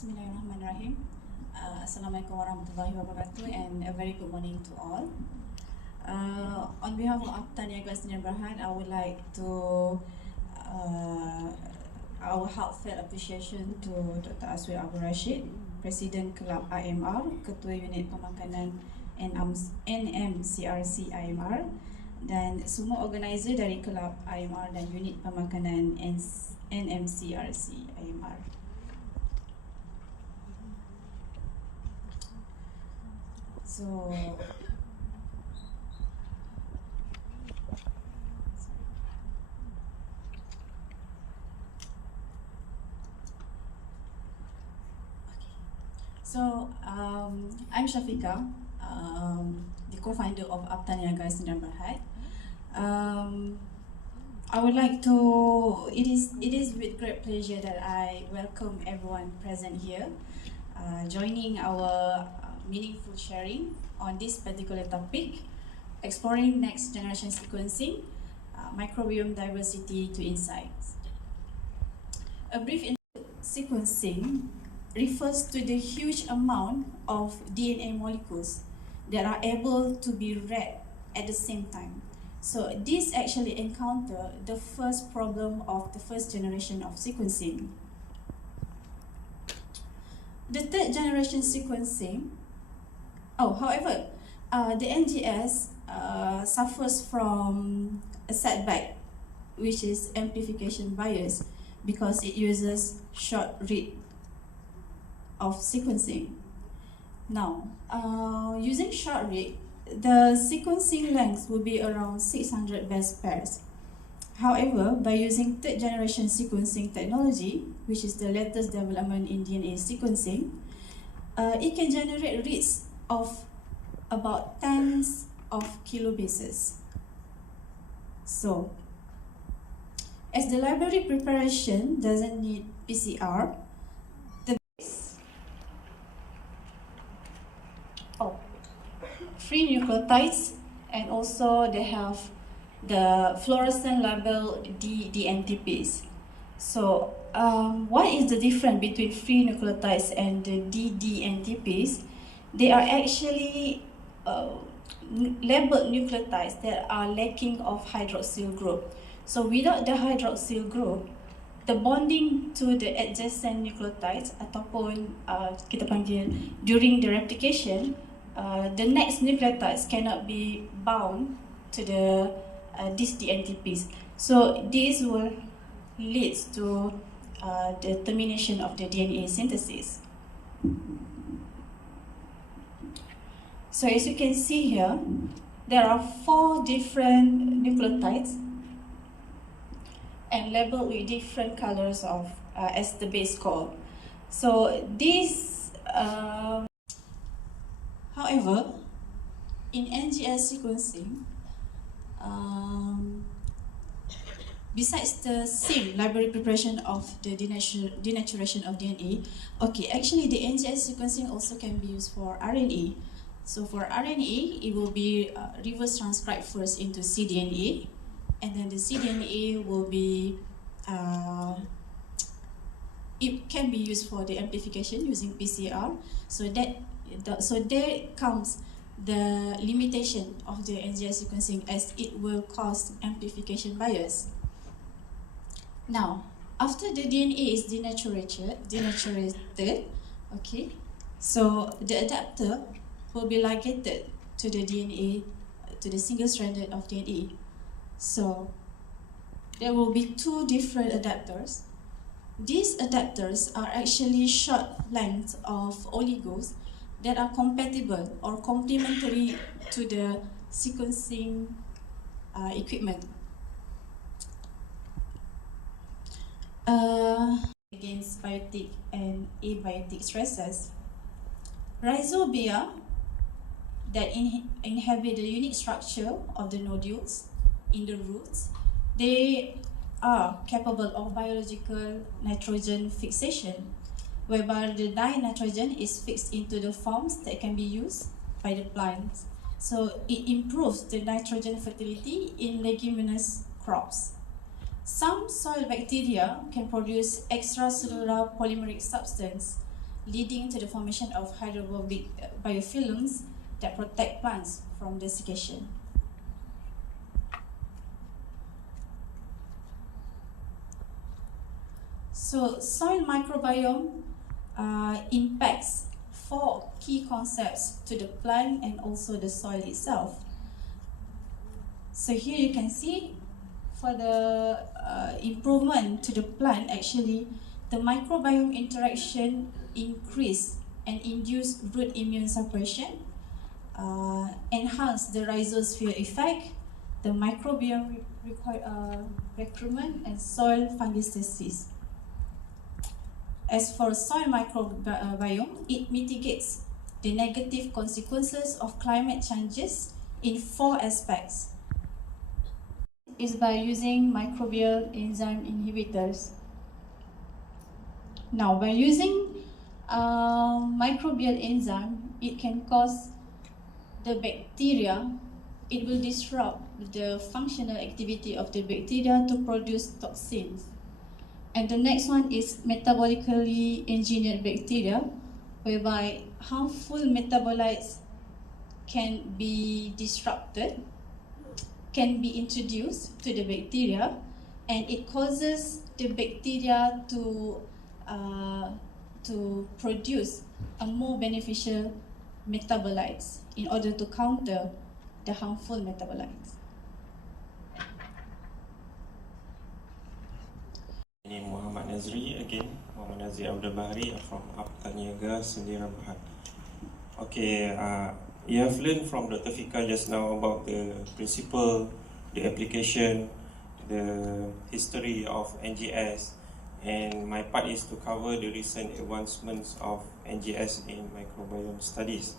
Bismillahirrahmanirrahim. Assalamualaikum warahmatullahi wabarakatuh, and a very good morning to all. On behalf of Akta Niaga Sdn Bhd, I would like to our heartfelt appreciation to Dr. Aswir Abdul Rashid, Presiden Kelab IMR, Ketua Unit Pemakanan NMCRC IMR, dan semua organizer dari Kelab IMR dan Unit Pemakanan NMCRC IMR. I'm Shafika, the co-founder of Akta Niaga Sdn Bhd. I would like to, it is with great pleasure that I welcome everyone present here, joining our meaningful sharing on this particular topic, exploring next generation sequencing, microbiome diversity to insights. A brief sequencing refers to the huge amount of DNA molecules that are able to be read at the same time. So this actually encounter the first problem of the first generation of sequencing. The third generation sequencing, however, the NGS suffers from a setback, which is amplification bias, because it uses short read of sequencing. Now, using short read, the sequencing length will be around 600 base pairs. However, by using third generation sequencing technology, which is the latest development in DNA sequencing, it can generate reads of about tens of kilobases. So, as the library preparation doesn't need PCR, free nucleotides, and also they have the fluorescent label ddNTPs. So what is the difference between free nucleotides and the ddNTPs? They are actually labeled nucleotides that are lacking of hydroxyl group. So without the hydroxyl group, the bonding to the adjacent nucleotides ataupun kita panggil during the replication, the next nucleotides cannot be bound to these DNTPs. So this will lead to the termination of the DNA synthesis. So as you can see here, there are 4 different nucleotides and labeled with different colors of as the base call. So this however, in NGS sequencing, besides the same library preparation of the denaturation of DNA, actually the NGS sequencing also can be used for RNA. So for RNA, it will be reverse transcribed first into cDNA, and then the cDNA will be, it can be used for the amplification using PCR. So there comes the limitation of the NGS sequencing, as it will cause amplification bias. Now, after the DNA is denaturated, so the adapter will be ligated to the DNA, to the single stranded of DNA. So there will be 2 different adapters. These adapters are actually short lengths of oligos that are compatible or complementary to the sequencing equipment. Against biotic and abiotic stresses, rhizobia that inhabit the unique structure of the nodules in the roots, they are capable of biological nitrogen fixation, whereby the dinitrogen is fixed into the forms that can be used by the plants. So it improves the nitrogen fertility in leguminous crops. Some soil bacteria can produce extracellular polymeric substance leading to the formation of hydrophobic biofilms that protect plants from desiccation. So soil microbiome impacts 4 key concepts to the plant and also the soil itself. So here you can see for the improvement to the plant, actually the microbiome interaction increase and induce root immune suppression, enhance the rhizosphere effect, the microbiome recruitment, and soil fungistasis. As for soil microbiome, it mitigates the negative consequences of climate changes in 4 aspects. Is by using microbial enzyme inhibitors. Now, by using microbial enzyme, it can cause the bacteria, it will disrupt the functional activity of the bacteria to produce toxins. And the next one is metabolically engineered bacteria, whereby harmful metabolites can be disrupted, can be introduced to the bacteria, and it causes the bacteria to produce a more beneficial metabolites in order to counter the harmful metabolites. Ini Muhammad Nazri again, Muhammad Nazri Abdul Bahari from Apta Niaga Sendirian Berhad. Okay, you have learned from Dr. Fika just now about the principle, the application, the history of NGS, and my part is to cover the recent advancements of NGS in microbiome studies.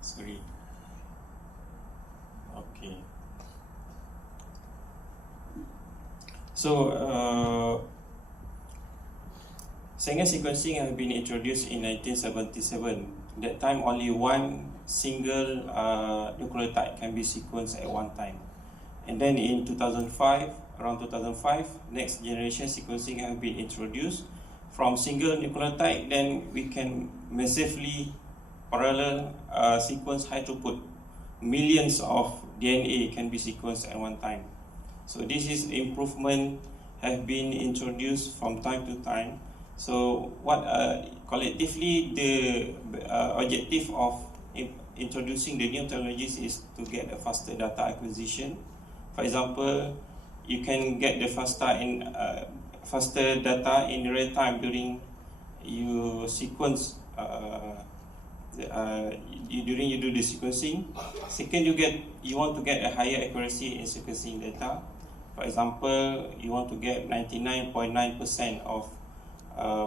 Sorry. Okay. So, Sanger sequencing has been introduced in 1977. That time, only one single nucleotide can be sequenced at one time. And then in 2005, around 2005, next generation sequencing has been introduced. From single nucleotide, then we can massively parallel sequence high throughput. Millions of DNA can be sequenced at one time. So this is improvement have been introduced from time to time. So what collectively the objective of introducing the new technologies is to get a faster data acquisition. For example, you can get the faster data in real time during you sequence during you do the sequencing. Second, you want to get a higher accuracy in sequencing data. For example, you want to get 99.9% of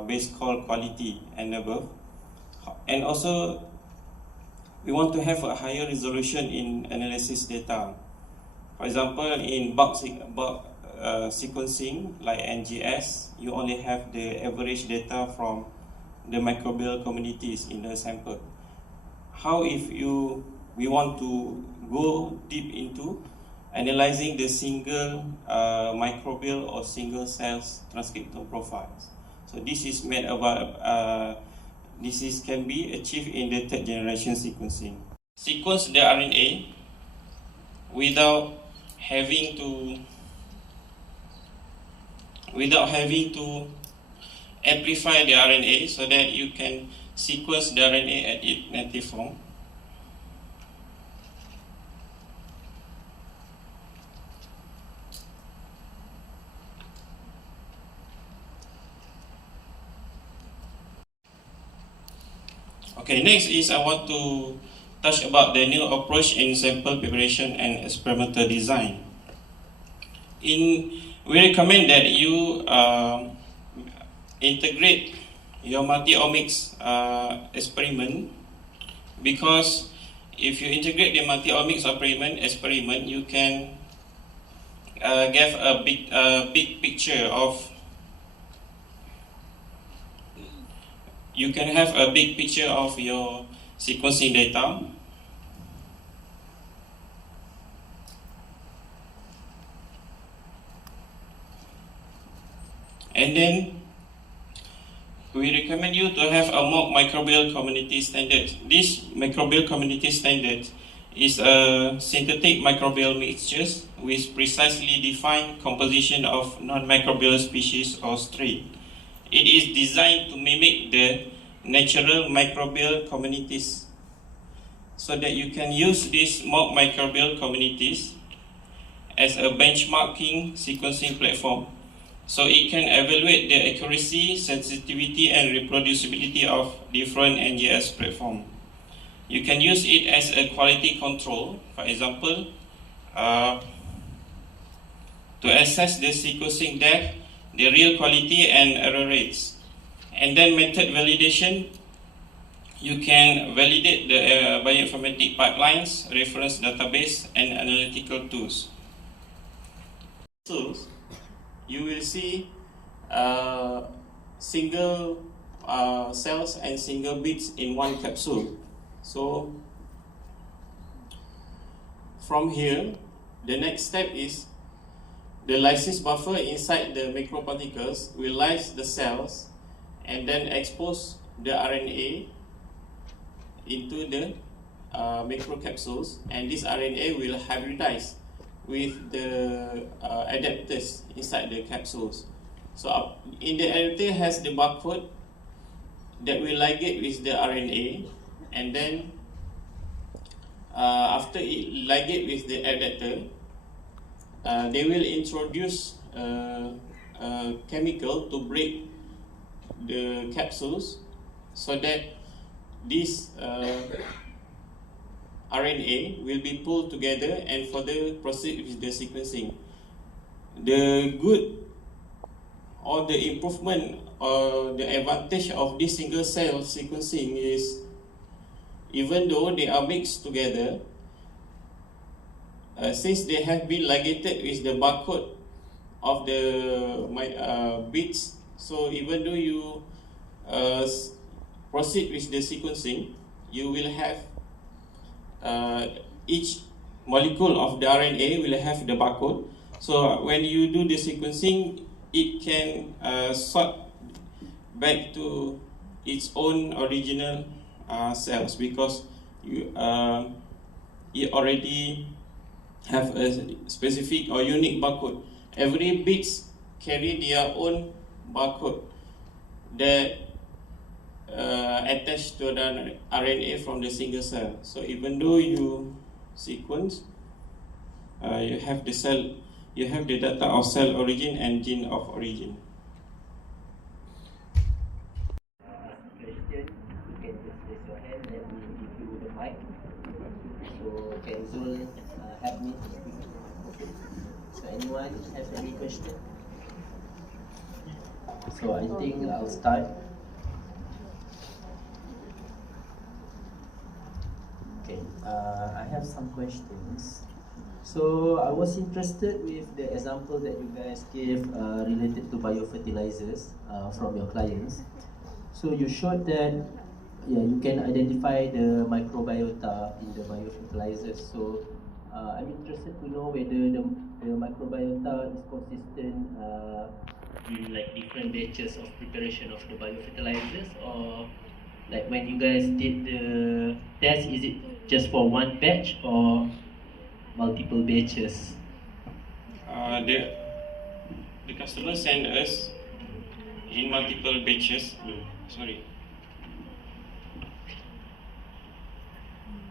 base call quality and above. And also, we want to have a higher resolution in analysis data. For example, in bulk sequencing like NGS, you only have the average data from the microbial communities in the sample. How if we want to go deep into analyzing the single microbial or single cells transcriptome profiles? So this is made about can be achieved in the third generation sequencing. Sequence the RNA without having to amplify the RNA so that you can sequence the RNA at its native form. Okay, next is I want to touch about the new approach in sample preparation and experimental design. We recommend that you integrate your multi-omics experiment, because if you integrate the multi-omics experiment, you can give a big picture of you can have a big picture of your sequencing data. And then we recommend you to have a mock microbial community standard. This microbial community standard is a synthetic microbial mixtures with precisely defined composition of non-microbial species or strain. It is designed to mimic the natural microbial communities so that you can use these mock microbial communities as a benchmarking sequencing platform. So it can evaluate the accuracy, sensitivity, and reproducibility of different NGS platforms. You can use it as a quality control, for example, to assess the sequencing depth, the real quality and error rates. And then method validation, you can validate the bioinformatic pipelines, reference database, and analytical tools. So, you will see single cells and single bits in one capsule. So from here, the next step is the lysis buffer inside the microparticles will lyse the cells and then expose the RNA into the microcapsules, and this RNA will hybridize with the adapters inside the capsules. So in the adapter has the barcode that will ligate with the RNA, and then after it ligate with the adapter, they will introduce a chemical to break the capsules so that this RNA will be pulled together and further proceed with the sequencing. The good or the improvement or the advantage of this single cell sequencing is, even though they are mixed together, since they have been ligated with the barcode of the bits, so even though you proceed with the sequencing, you will have each molecule of the RNA will have the barcode. So when you do the sequencing, it can sort back to its own original cells, because you it already have a specific or unique barcode. Every bits carry their own barcode that attached to the RNA from the single cell. So even though you sequence, you have the cell, you have the data of cell origin and gene of origin. Question, you can just raise your hand. Let me give you the mic. So can Zul help me to speak? So anyone has any question? So I think I'll start. Okay, I have some questions. So I was interested with the example that you guys gave related to biofertilizers from your clients. So you showed that you can identify the microbiota in the biofertilizers. So I'm interested to know whether the microbiota is consistent in like different batches of preparation of the biofertilizers, or like when you guys did the test, is it just for one batch or multiple batches? The customer sent us in multiple batches. Sorry.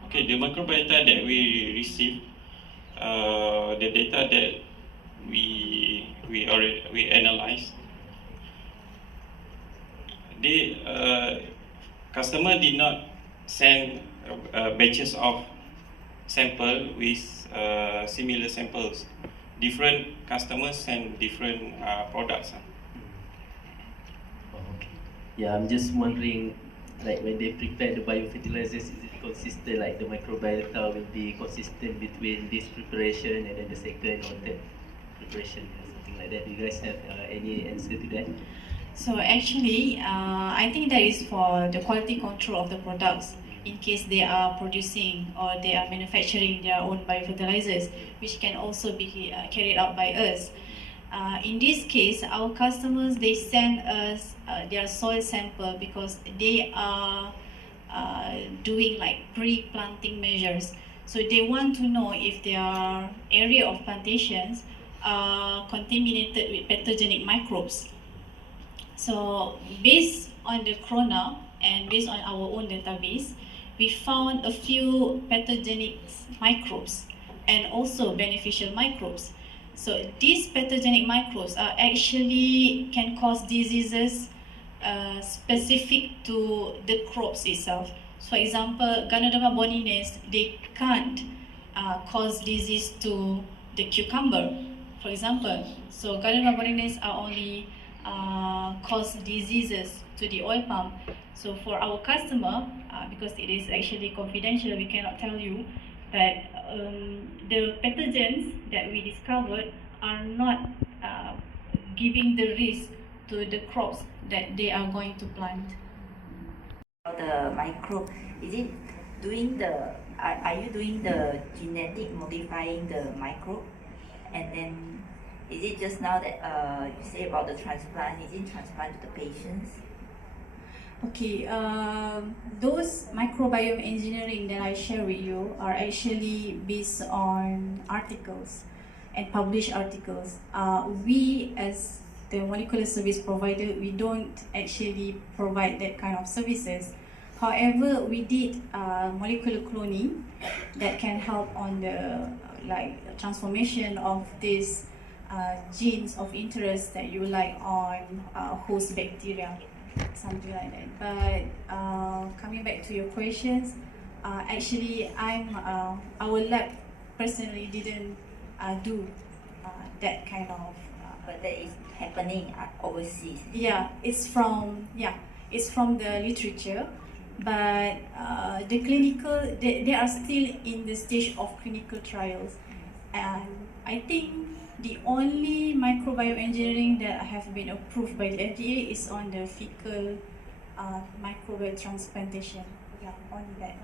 Okay, the microbiota that we received, the data that we analyzed, the customer did not send batches of sample with similar samples. Different customers send different products. Oh, okay. Yeah, I'm just wondering, like when they prepare the biofertilizers, is it consistent, like the microbiota will be consistent between this preparation and then the second or third preparation or something like that? Do you guys have any answer to that? So actually, I think that is for the quality control of the products in case they are producing or they are manufacturing their own biofertilizers, which can also be carried out by us. In this case, our customers, they send us their soil sample because they are doing like pre-planting measures. So they want to know if their area of plantations are contaminated with pathogenic microbes. So based on the Corona and based on our own database, we found a few pathogenic microbes and also beneficial microbes. So these pathogenic microbes are actually can cause diseases specific to the crops itself. So for example, Ganoderma boninense, they can't cause disease to the cucumber, for example. So Ganoderma boninense are only cause diseases to the oil palm. So for our customer, because it is actually confidential, we cannot tell you, but the pathogens that we discovered are not giving the risk to the crops that they are going to plant. The microbe, is it doing the, are you doing the genetic modifying the microbe? And then is it just now that you say about the transplant, is it transplant to the patients? Okay, those microbiome engineering that I share with you are actually based on articles and published articles. We as the molecular service provider, we don't actually provide that kind of services. However, we did molecular cloning that can help on the transformation of these genes of interest that you like on host bacteria, something like that. But coming back to your questions, actually our lab personally didn't do that kind of. But that is happening overseas. Yeah, it's from the literature, but the clinical they are still in the stage of clinical trials, and I think the only microbiome engineering that have been approved by the FDA is on the fecal microbial transplantation. Yeah, only that.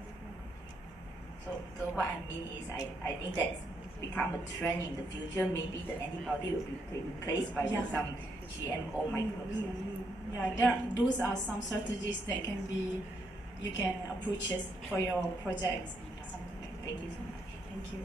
So what I mean is, I think that's become a trend in the future. Maybe the antibody will be replaced by some GMO microbes. Yeah, those are some strategies that you can approach for your projects. Thank you so much. Thank you.